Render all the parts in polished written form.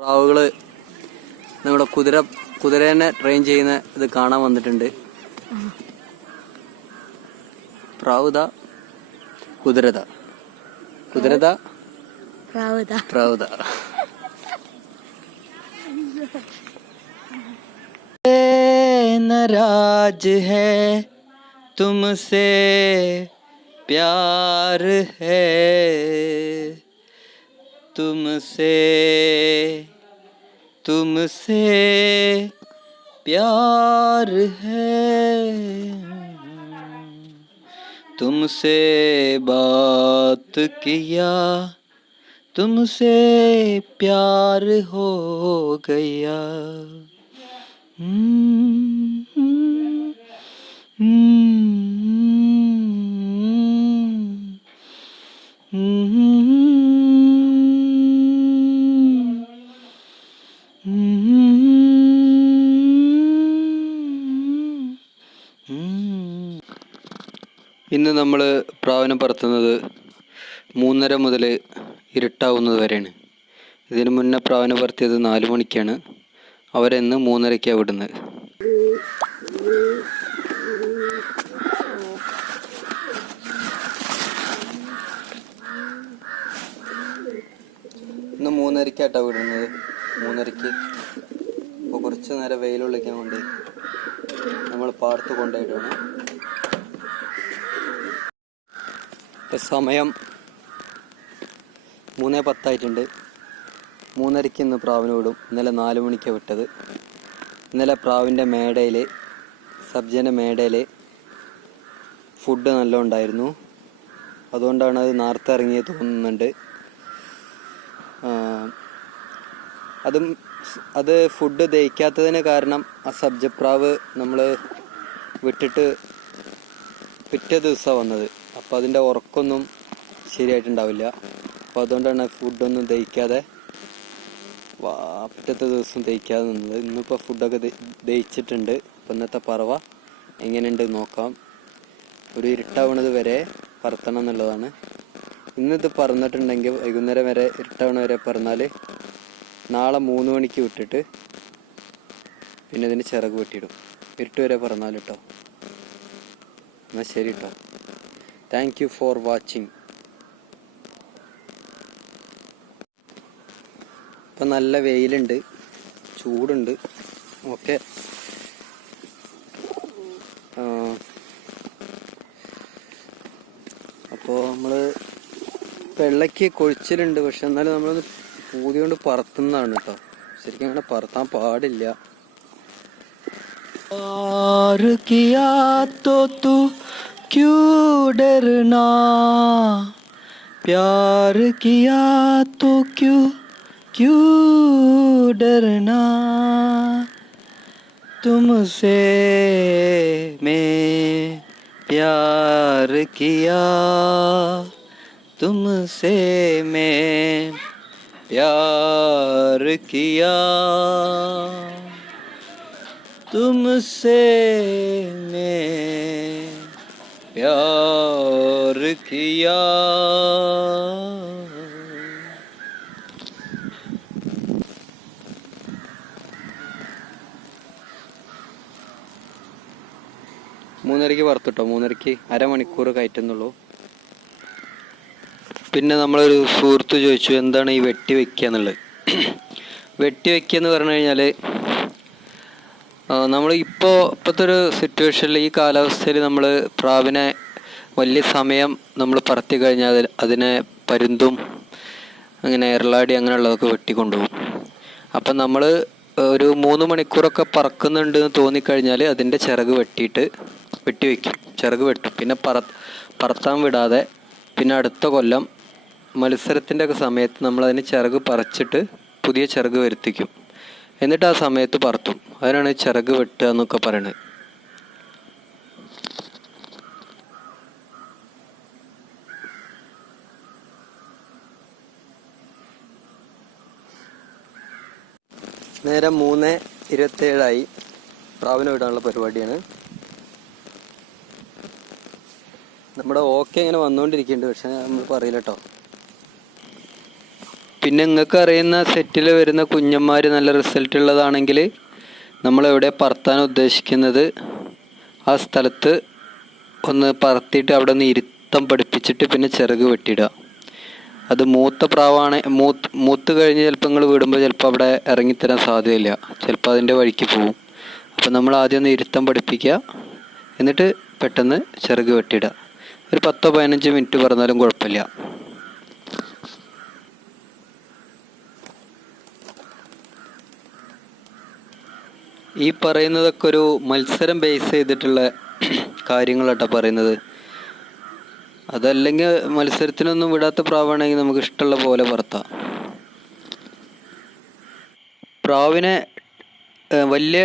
പ്രാവുകള് നമ്മുടെ കുതിരേനെ ട്രെയിൻ ചെയ്യുന്ന ഇത് കാണാൻ വന്നിട്ടുണ്ട്. പ്രാവുത കുതിരത കുതിരത പ്രാവുത. नाराज है तुमसे प्यार है तुमसे प्यार है तुमसे बात किया तुमसे प्यार हो गया. ഇന്ന് നമ്മൾ പ്രാവിനെ പറത്തുന്നത് 3:30 മുതൽ ഇരുട്ടാവുന്നത് വരെയാണ്. ഇതിനു മുന്നേ പ്രാവിനെ പറത്തിയത് 4 മണിക്കാണ്. അവരെന്ന് 3:30ക്കാണ് വിടുന്നത്. ഇന്ന് 3:30ക്കായിട്ടാണ് വിടുന്നത്. 3:30ക്ക് ഇപ്പോൾ കുറച്ച് നേരം വെയിലുള്ളിക്കാൻ കൊണ്ട് നമ്മൾ പാടത്ത് കൊണ്ടുപോയിട്ടാണ്. ഇപ്പം സമയം 3:10 ആയിട്ടുണ്ട്. 3:30ക്ക് ഇന്ന് പ്രാവിനെ വിടും. ഇന്നലെ 4 മണിക്കാണ് വിട്ടത്. ഇന്നലെ പ്രാവിൻ്റെ മേടയിൽ, സബ്ജൻ്റെ മേടയിൽ ഫുഡ് നല്ല ഉണ്ടായിരുന്നു. അതുകൊണ്ടാണ് അത് നേരത്തെ ഇറങ്ങിയത് തോന്നുന്നുണ്ട്. അത് ഫുഡ് ദഹിക്കാത്തതിന് കാരണം ആ സബ്ജപ്രാവ് നമ്മൾ വിട്ടിട്ട് പിറ്റേ ദിവസമാണ് വന്നത്. അപ്പോൾ അതിൻ്റെ ഉറക്കമൊന്നും ശരിയായിട്ടുണ്ടാവില്ല. അപ്പോൾ അതുകൊണ്ടാണ് ഫുഡൊന്നും ദഹിക്കാതെ പിറ്റത്തെ ദിവസം ദഹിക്കാതെ നിന്നത്. ഇന്നിപ്പോൾ ഫുഡൊക്കെ ദഹിച്ചിട്ടുണ്ട്. അപ്പോൾ ഇന്നത്തെ പറവ എങ്ങനെയുണ്ട് നോക്കാം. ഒരു ഇരുട്ടാവണത് വരെ പറത്തണം എന്നുള്ളതാണ്. ഇന്നിത് പറന്നിട്ടുണ്ടെങ്കിൽ വൈകുന്നേരം വരെ, ഇരുട്ടാവണ വരെ പറന്നാൽ നാളെ 3 മണിക്ക് വിട്ടിട്ട് പിന്നെ ഇതിന് ചിറക് വെട്ടിയിടും. ഇരുട്ട് വരെ പറന്നാൽ കേട്ടോ. എന്നാൽ ശരി കേട്ടോ. Thank you for watching. ഇപ്പം നല്ല വെയിലുണ്ട്, ചൂടുണ്ട്. ഓക്കെ, അപ്പോൾ നമ്മൾ വെള്ളയ്ക്ക് കൊഴിച്ചിലുണ്ട്. പക്ഷെ എന്നാലും നമ്മളൊന്ന് പൂതി കൊണ്ട് പറത്തുന്നതാണ് കേട്ടോ. ശരിക്കും അങ്ങനെ പറത്താൻ പാടില്ല. क्यों डरना प्यार किया तो क्यों डरना तुमसे मैं प्यार किया तुमसे मैं प्यार किया तुमसे मैं प्यार किया. മൂന്നരയ്ക്ക് പറത്തിട്ടോ. 3:30ക്ക് അരമണിക്കൂർ കയറ്റുന്നുള്ളൂ. പിന്നെ നമ്മളൊരു സുഹൃത്ത് ചോദിച്ചു എന്താണ് ഈ വെട്ടി വെക്കുക എന്നുള്ളത്. വെട്ടി വെക്കുക എന്ന് പറഞ്ഞു കഴിഞ്ഞാൽ നമ്മൾ ഇപ്പോഴത്തെ ഒരു സിറ്റുവേഷനിൽ, ഈ കാലാവസ്ഥയിൽ നമ്മൾ പ്രാവിനെ വലിയ സമയം നമ്മൾ പറത്തി കഴിഞ്ഞാൽ അതിനെ പരുന്തും അങ്ങനെ എറളാടി അങ്ങനെയുള്ളതൊക്കെ വെട്ടിക്കൊണ്ടുപോകും. അപ്പം നമ്മൾ ഒരു 3 മണിക്കൂറൊക്കെ പറക്കുന്നുണ്ട് എന്ന് തോന്നിക്കഴിഞ്ഞാൽ അതിൻ്റെ ചിറക് വെട്ടിവെക്കും. ചിറക് വെട്ടും. പിന്നെ പറത്താൻ വിടാതെ പിന്നെ അടുത്ത കൊല്ലം മത്സരത്തിൻ്റെ ഒക്കെ സമയത്ത് നമ്മളതിന് ചിറക് പറിച്ചിട്ട് പുതിയ ചിറക് വരുത്തിക്കും. എന്നിട്ട് ആ സമയത്ത് പറത്തും. അതിനാണ് ചിറക് വെട്ടുക എന്നൊക്കെ പറയുന്നത്. നേരം 3:27 പ്രാവിനെ വിടാനുള്ള പരിപാടിയാണ്. നമ്മുടെ ഓക്കെ ഇങ്ങനെ വന്നുകൊണ്ടിരിക്കുന്നുണ്ട്. പക്ഷെ നമ്മൾ പറയില്ല കേട്ടോ. പിന്നെ നിങ്ങൾക്ക് അറിയുന്ന സെറ്റിൽ വരുന്ന കുഞ്ഞന്മാർ നല്ല റിസൾട്ട് ഉള്ളതാണെങ്കിൽ നമ്മളെവിടെ പറത്താൻ ഉദ്ദേശിക്കുന്നത് ആ സ്ഥലത്ത് ഒന്ന് പറത്തിയിട്ട് അവിടെ നിന്ന് ഇരുത്തം പഠിപ്പിച്ചിട്ട് പിന്നെ ചിറക് വെട്ടിയിടുക. അത് മൂത്ത പ്രാവാണ്, മൂത്ത് കഴിഞ്ഞ് ചിലപ്പോൾ നിങ്ങൾ വിടുമ്പോൾ ചിലപ്പോൾ അവിടെ ഇറങ്ങിത്തരാൻ സാധ്യതയില്ല, ചിലപ്പോൾ അതിൻ്റെ വഴിക്ക് പോവും. അപ്പോൾ നമ്മൾ ആദ്യം ഒന്ന് ഇരുത്തം പഠിപ്പിക്കുക, എന്നിട്ട് പെട്ടെന്ന് ചിറക് വെട്ടിയിടുക. ഒരു 10-15 മിനിറ്റ് പറഞ്ഞാലും കുഴപ്പമില്ല. ഈ പറയുന്നതൊക്കെ ഒരു മത്സരം ബേസ് ചെയ്തിട്ടുള്ള കാര്യങ്ങളാട്ടോ പറയുന്നത്. അതല്ലെങ്കിൽ മത്സരത്തിനൊന്നും വിടാത്ത പ്രാവാണെങ്കിൽ നമുക്ക് ഇഷ്ടമുള്ള പോലെ പറത്താം. പ്രാവിനെ വലിയ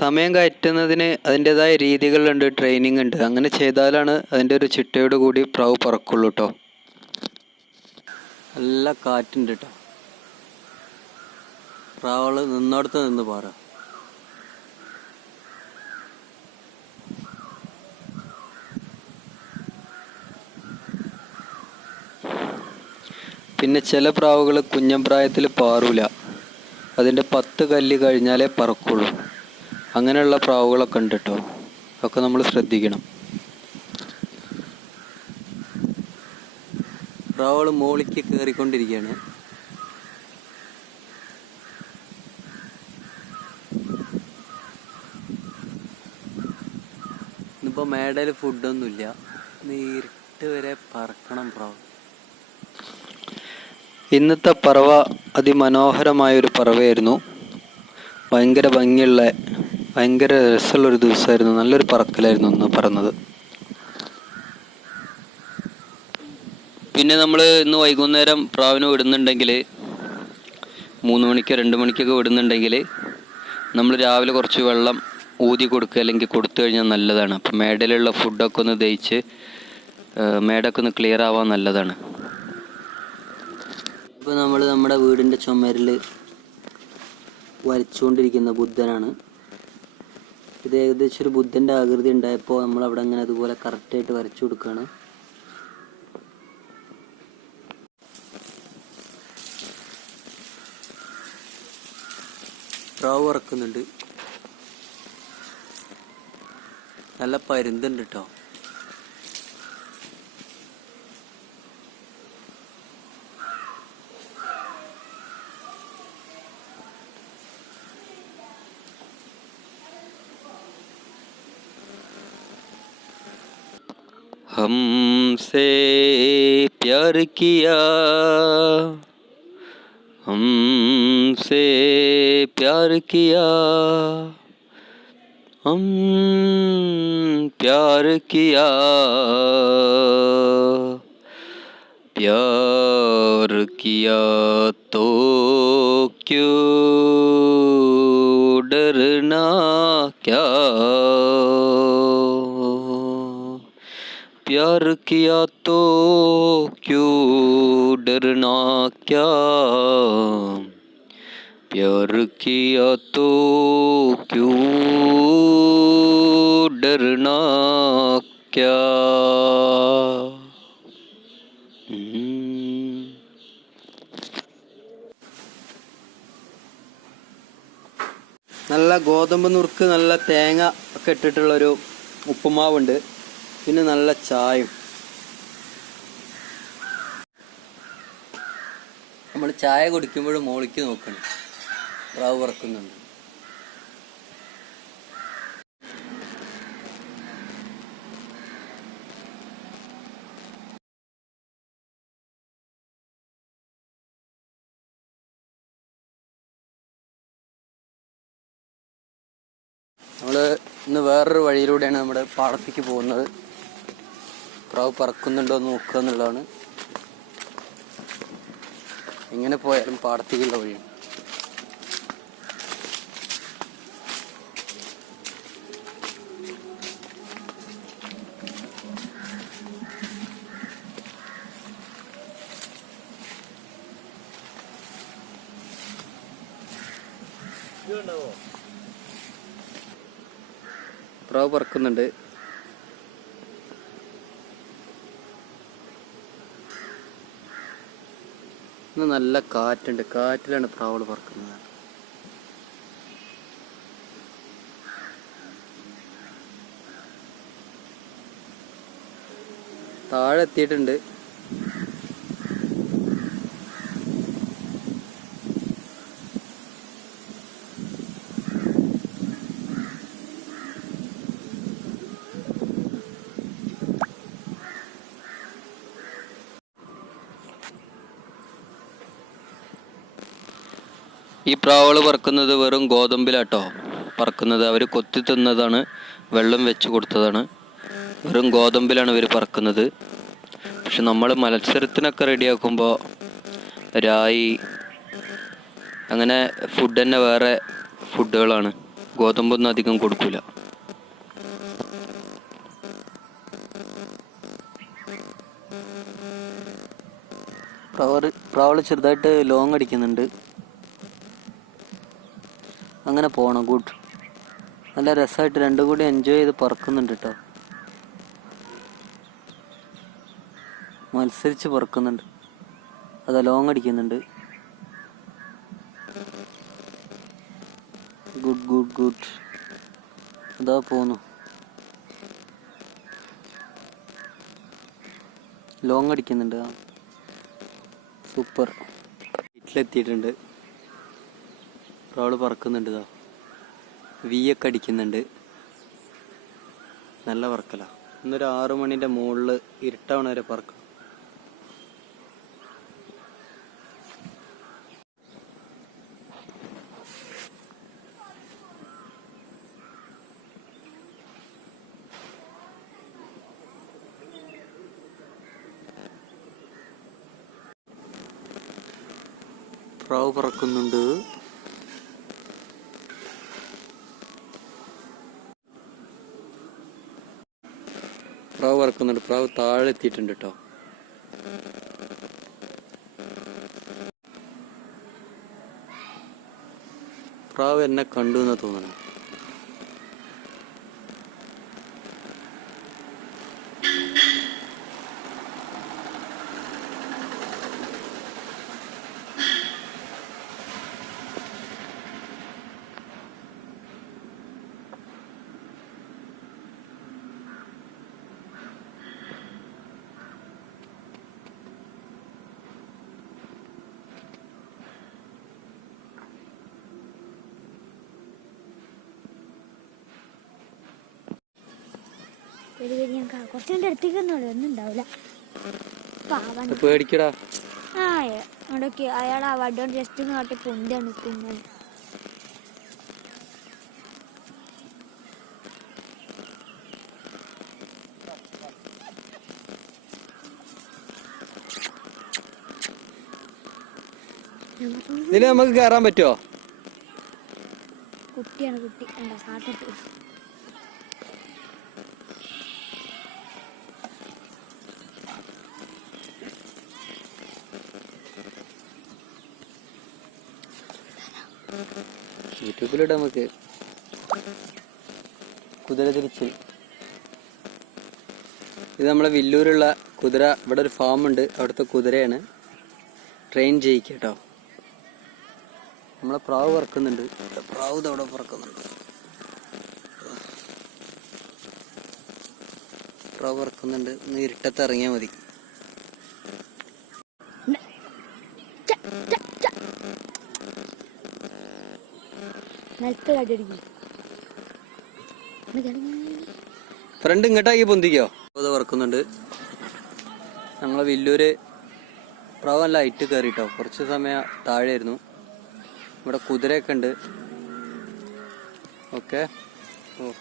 സമയം കയറ്റുന്നതിന് അതിൻ്റെതായ രീതികളുണ്ട്, ട്രെയിനിങ് ഉണ്ട്. അങ്ങനെ ചെയ്താലാണ് അതിൻ്റെ ഒരു ചിട്ടയോട് കൂടി പ്രാവ് പറക്കുള്ളൂ കേട്ടോ. നല്ല കാറ്റുണ്ട് കേട്ടോ. പ്രാവുകൾ നിന്നോടത്ത് നിന്ന് പാറ. പിന്നെ ചില പ്രാവുകൾ കുഞ്ഞൻ പ്രായത്തിൽ പാറൂല, അതിൻ്റെ 10 കല്ല് കഴിഞ്ഞാലേ പറക്കുള്ളൂ. അങ്ങനെയുള്ള പ്രാവുകളൊക്കെ ഉണ്ട് കേട്ടോ. അതൊക്കെ നമ്മൾ ശ്രദ്ധിക്കണം. പ്രാവുകൾ മോളിക്ക് കയറിക്കൊണ്ടിരിക്കുകയാണ്. ഇന്നിപ്പോൾ മേടയിൽ ഫുഡൊന്നുമില്ല, ഇരുട്ട് വരെ പറക്കണം പ്രാവ്. ഇന്നത്തെ പറവ അതിമനോഹരമായൊരു പറവയായിരുന്നു. ഭയങ്കര ഭംഗിയുള്ള, ഭയങ്കര രസമുള്ളൊരു ദിവസമായിരുന്നു. നല്ലൊരു പറക്കലായിരുന്നു ഇന്ന് പറന്നത്. പിന്നെ നമ്മൾ ഇന്ന് വൈകുന്നേരം പ്രാവിനെ വിടുന്നുണ്ടെങ്കിൽ 3 മണിക്കോ 2 മണിക്കൊക്കെ വിടുന്നുണ്ടെങ്കിൽ നമ്മൾ രാവിലെ കുറച്ച് വെള്ളം ഊതി കൊടുക്കുക, അല്ലെങ്കിൽ കൊടുത്തു കഴിഞ്ഞാൽ നല്ലതാണ്. അപ്പം മേടയിലുള്ള ഫുഡൊക്കെ ഒന്ന് ദഹിച്ച് മേടൊക്കെ ഒന്ന് ക്ലിയർ ആവാൻ നല്ലതാണ്. ഇപ്പോൾ നമ്മൾ നമ്മുടെ വീടിൻ്റെ ചുമരിൽ വരച്ചുകൊണ്ടിരിക്കുന്ന ബുദ്ധനാണ്. ഇത് ഏകദേശം ഒരു ബുദ്ധൻ്റെ ആകൃതി ഉണ്ടായപ്പോൾ നമ്മൾ അവിടെ അങ്ങനെ അതുപോലെ കറക്റ്റായിട്ട് വരച്ചു കൊടുക്കുകയാണ്. പ്രാവ് പറക്കുന്നുണ്ട്, നല്ല പരുന്തുണ്ട് കേട്ടോ. हमसे प्यार किया, हमसे प्यार किया, हम प्यार किया, प्यार किया तो क्यों डरना क्या, प्यार किया तो क्यों डरना क्या, प्यार किया तो क्यों डरना क्या. നല്ല ഗോതമ്പ് നുറുക്ക്, നല്ല തേങ്ങ ഒക്കെ ഇട്ടിട്ടുള്ളൊരു ഉപ്പുമാവുണ്ട്. പിന്നെ നല്ല ചായയും. നമ്മൾ ചായ കുടിക്കുമ്പോഴും മോളിക്ക് നോക്കണം, പ്രാവ് പറക്കുന്നുണ്ട്. നമ്മൾ ഇന്ന് വേറൊരു വഴിയിലൂടെയാണ് നമ്മുടെ പാടത്തേക്ക് പോകുന്നത്. പ്രാവ് പറക്കുന്നുണ്ടോ എന്ന് നോക്കുക എന്നുള്ളതാണ്. എങ്ങനെ പോയാലും പാടത്തേക്കുള്ള വഴിയാണ്. പ്രാവ് പറക്കുന്നുണ്ട്. ഇന്ന് നല്ല കാറ്റുണ്ട്, കാറ്റിലാണ് പ്രാവുകൾ പറക്കുന്നത്. താഴെ എത്തിയിട്ടുണ്ട്. ഈ പ്രാവുകൾ പറക്കുന്നത് വെറും ഗോതമ്പിലാട്ടോ പറക്കുന്നത്. അവർ കൊത്തി തിന്നതാണ്, വെള്ളം വെച്ച് കൊടുത്തതാണ്. വെറും ഗോതമ്പിലാണ് ഇവർ പറക്കുന്നത്. പക്ഷെ നമ്മൾ മത്സരത്തിനൊക്കെ റെഡിയാക്കുമ്പോൾ രായി അങ്ങനെ ഫുഡ് തന്നെ വേറെ ഫുഡുകളാണ്. ഗോതമ്പൊന്നും അധികം കൊടുക്കില്ല. പ്രാവള് ചെറുതായിട്ട് ലോങ് അടിക്കുന്നുണ്ട്. അങ്ങനെ പോകണം. ഗുഡ്, നല്ല രസമായിട്ട് രണ്ടും കൂടി എൻജോയ് ചെയ്ത് പറക്കുന്നുണ്ട് കേട്ടോ. മത്സരിച്ച് പറക്കുന്നുണ്ട്. അതാ ലോങ് അടിക്കുന്നുണ്ട്. Good good good. അതാ പോന്നു. ലോങ് അടിക്കുന്നുണ്ട്. സൂപ്പർ. വീട്ടിലെത്തിയിട്ടുണ്ട്. പ്രാവള് പറക്കുന്നുണ്ട്. ഇതാ വീയൊക്കെ അടിക്കുന്നുണ്ട്. നല്ല പറക്കല. ഇന്നൊരു 6 മണിൻ്റെ മുകളിൽ ഇരുട്ടാവണ വരെ പറക്കണം. പ്രാവ് പറക്കുന്നുണ്ട്. പ്രാവ് പറക്കുന്നുണ്ട്. പ്രാവ് താഴെ എത്തിയിട്ടുണ്ട് കേട്ടോ. പ്രാവ് എന്നെ കണ്ടു എന്നാ തോന്നുന്നു. കുറച്ചുകൊണ്ട് അടുത്തേക്കൊന്നുള്ളൂ, ഒന്നും ഉണ്ടാവില്ല. പേടിക്കടാ. ആ അവിടേക്ക് അയാൾ ആ വടിയോണ്ട് ജസ്റ്റ് കാട്ടി പൊന്താണ് പിന്നെ. ഇതില് നമുക്ക് കയറാൻ പറ്റുമോ? കുട്ടിയാണ്, കുട്ടി എന്താ കാട്ടിട്ട്. യൂട്യൂബിലിട്ട് നമുക്ക് കുതിര തിരിച്ച്. ഇത് നമ്മളെ വില്ലൂരുള്ള കുതിര. ഇവിടെ ഒരു ഫാം ഉണ്ട്, അവിടുത്തെ കുതിരയാണ്. ട്രെയിൻ ചെയ്യിക്കുക കേട്ടോ. നമ്മളെ പ്രാവ് പറക്കുന്നുണ്ട്. പ്രാവ് ഇതവിടെ പറക്കുന്നുണ്ട്. പ്രാവ് പറക്കുന്നുണ്ട്. ഒന്ന് ഇരുട്ടത്ത് ഇറങ്ങിയാൽ മതി. ഫ്രണ്ട് ഇങ്ങോട്ടാക്കി പൊന്തിക്കോ. അത് പറക്കുന്നുണ്ട്. നമ്മളെ വില്ലൂര് പ്രാവ് നല്ല ഹൈറ്റ് കയറിട്ടോ. കുറച്ച് സമയം താഴെയായിരുന്നു. ഇവിടെ കുതിരയൊക്കെ ഉണ്ട്. ഓക്കെ. ഓ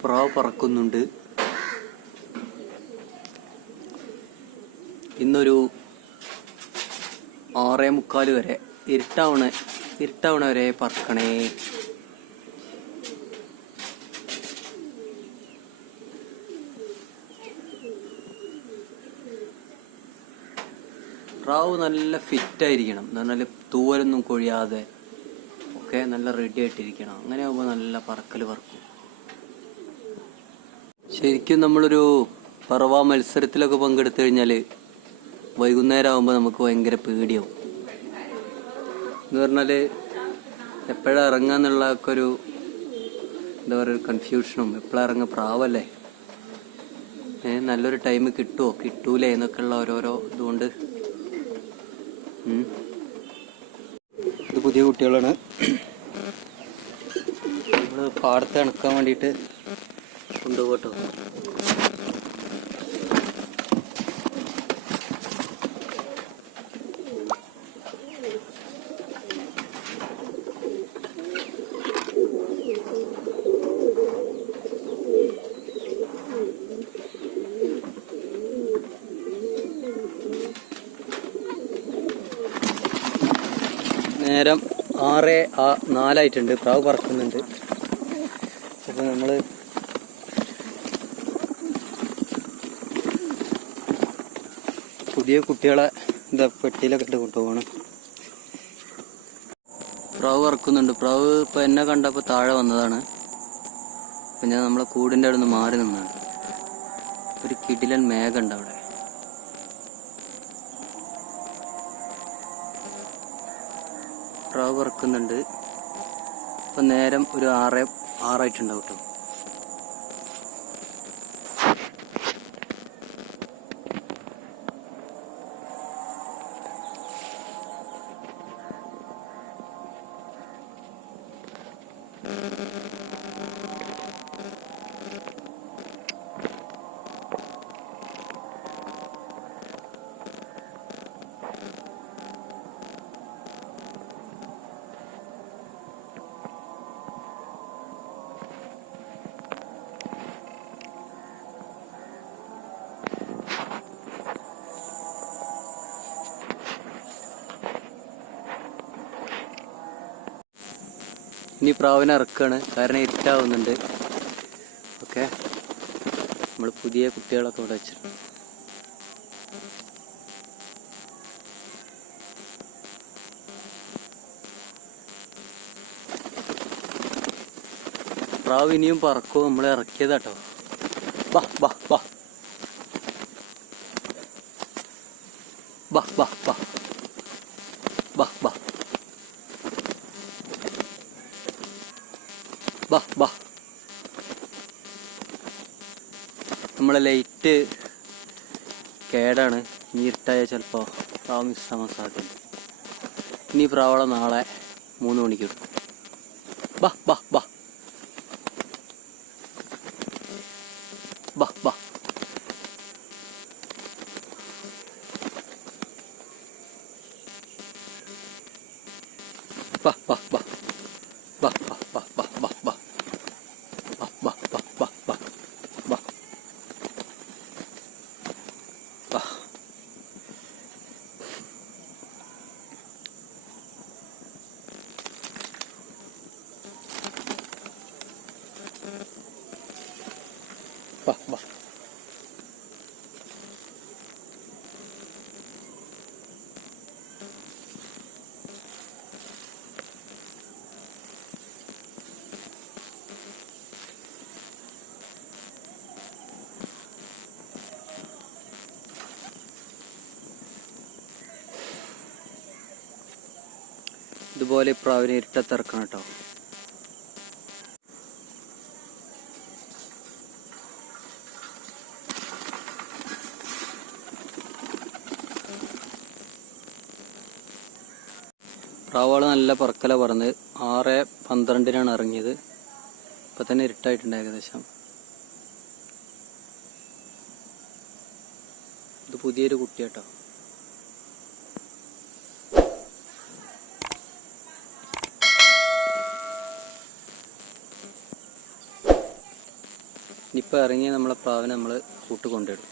പ്രാവ് പറക്കുന്നുണ്ട്. ഇന്നൊരു 6:45 വരെ ഇരുട്ടാവണ വരെ പറക്കണേ. പ്രാവ് നല്ല ഫിറ്റായിരിക്കണം എന്ന് പറഞ്ഞാൽ തൂവലൊന്നും കൊഴിയാതെ ഒക്കെ നല്ല റെഡി ആയിട്ടിരിക്കണം. അങ്ങനെ ആകുമ്പോൾ നല്ല പറക്കൽ പറക്കും. ശരിക്കും നമ്മളൊരു പറവ മത്സരത്തിലൊക്കെ പങ്കെടുത്തു കഴിഞ്ഞാൽ വൈകുന്നേരം ആകുമ്പോൾ നമുക്ക് ഭയങ്കര പേടിയാവും. എന്ന് പറഞ്ഞാൽ എപ്പോഴാണ് ഇറങ്ങുക എന്നുള്ള ഒക്കെ ഒരു എന്താ പറയുക, ഒരു കൺഫ്യൂഷനും. എപ്പോഴാണ് ഇറങ്ങുക, പ്രാവല്ലേ, നല്ലൊരു ടൈം കിട്ടുമോ കിട്ടൂലേ എന്നൊക്കെ ഉള്ള ഓരോരോ ഇതുകൊണ്ട്. ഇത് പുതിയ കുട്ടികളാണ്. നമ്മൾ പാടത്ത് ഇണക്കാൻ വേണ്ടിയിട്ട് കൊണ്ടുപോകട്ടോ. നേരം 6:04 പ്രാവ് പറക്കുന്നുണ്ട്. അപ്പോൾ നമ്മൾ പുതിയ കുട്ടികളെ എന്താ പെട്ടിയിലൊക്കെ ഇട്ട് കൊണ്ടുപോകണം. പ്രാവ് പറക്കുന്നുണ്ട്. പ്രാവ് ഇപ്പം എന്നെ കണ്ടപ്പോൾ താഴെ വന്നതാണ്. അപ്പം ഞാൻ നമ്മളെ കൂടിൻ്റെ അവിടെ നിന്ന് മാറി നിന്നാണ്. ഒരു കിടിലൻ മേഘമുണ്ട് അവിടെ. പ്രാവ് പറക്കുന്നുണ്ട്. ഇപ്പം നേരം ഒരു 6:06 കേട്ടോ. ഇനി പ്രാവിനെ ഇറക്കുകയാണ്, കാരണം ഇരുട്ടാവുന്നുണ്ട്. ഓക്കെ, നമ്മൾ പുതിയ കുട്ടികളൊക്കെ ഇവിടെ വെച്ചിട്ടുണ്ട്. പ്രാവ് ഇനിയും പറക്കും. നമ്മൾ ഇറക്കിയതാട്ടോ. ബാ ബാ ബാ ബാ ബാ ബാ ബാ ബാ ബാ ബാ. നമ്മളെ ലൈറ്റ് കേടാണ്. ഇനി ഇരുട്ടായ ചിലപ്പോൾ പ്രാവ് മിസ്സാവാൻ സാധ്യതയുണ്ട്. ഇനി പ്രാവളെ നാളെ 3 മണിക്ക് ഇടും. ബാ ബാ ബാ ബാ ബാ. ബാ ബാ ബാ ബാ ബാ ബാ ബാ ബാ ബാ ബാ ബാ ബാ ബാ ബാ ബാ ബാ. ബാ ബാ. ഇതുപോലെ പ്രാവിനെ ഇരുട്ടത്തിറക്കണം കേട്ടോ. പ്രാവുകൾ നല്ല പറക്കല പറന്ന് 6:12 ഇറങ്ങിയത്. ഇപ്പം തന്നെ ഇരുട്ടായിട്ടുണ്ട് ഏകദേശം. ഇത് പുതിയൊരു കുട്ടിയാട്ടോ. ഇനിയിപ്പോൾ ഇറങ്ങി നമ്മളെ പ്രാവിനെ നമ്മൾ കൂട്ട് കൊണ്ടിടും.